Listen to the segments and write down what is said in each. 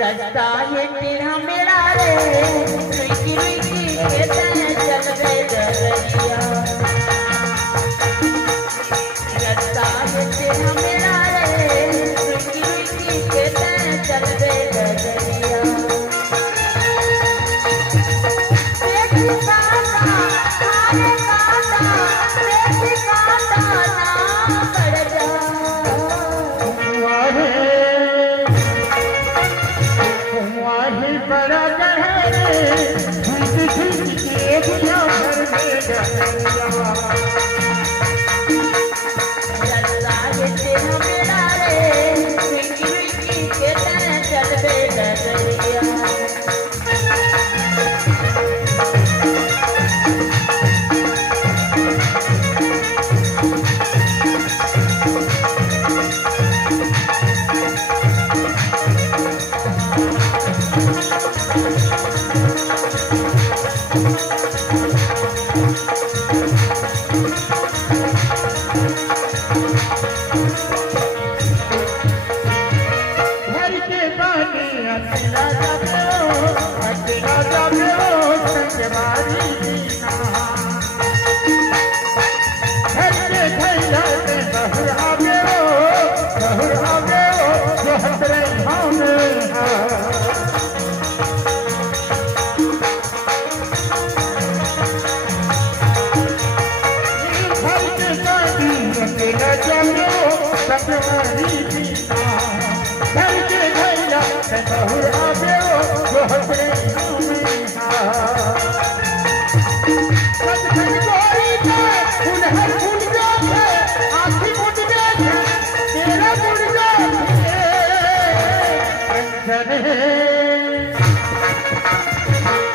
रस्ता ये तेरा मेरा रे रुकी रुकी कहते हैं चल रे डरिया रस्ता ये तेरा मेरा रे रुकी रुकी कहते हैं चल रे डरिया देखी काटा आरे काटा देखी काटा ना पड़ जा बड़ा गहरे झुक झुक के दुनिया भर में डरिया रस्ता ये तेरा मेरा रे रुकी रुकी कहते हैं चल रे डरिया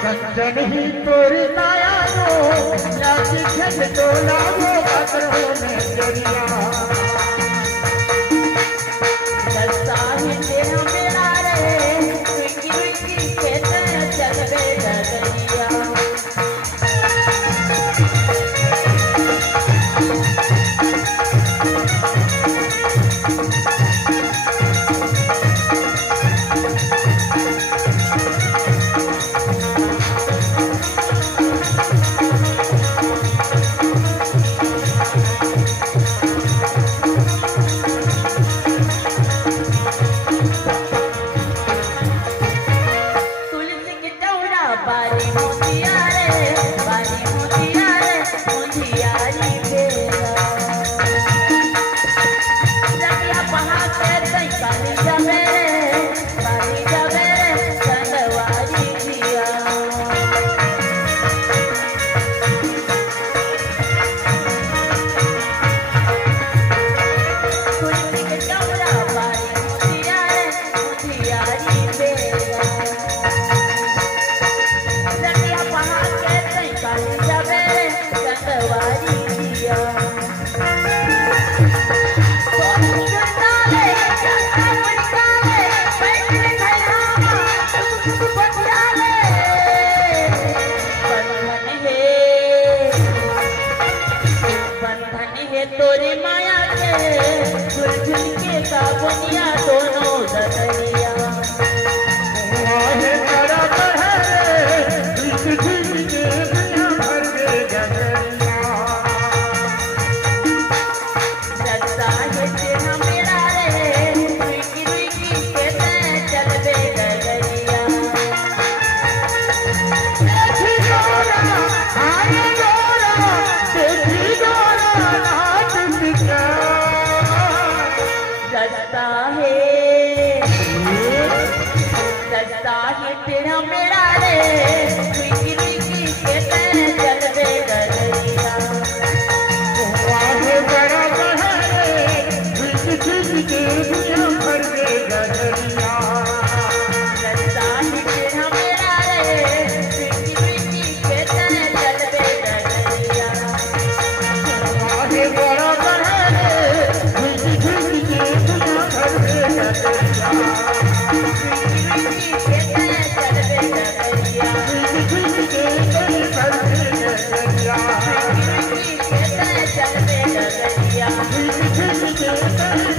कंचन ही तोरी माया नो लागी खेत तो लागो बादरों में दरिया रस्ता ही तेरा मेरा रे रुकी रुकी कहते हैं चल रे डरिया बारी मोतिया रे मुंजियारी बेरा जगिया पहाड़ पे तई पानी जमे चंदवारी जिया तुलसी के चौरा बारी मोतिया रे मुंजियारी बेरा जगिया पहाड़ के तई ठीक ठीक कहता है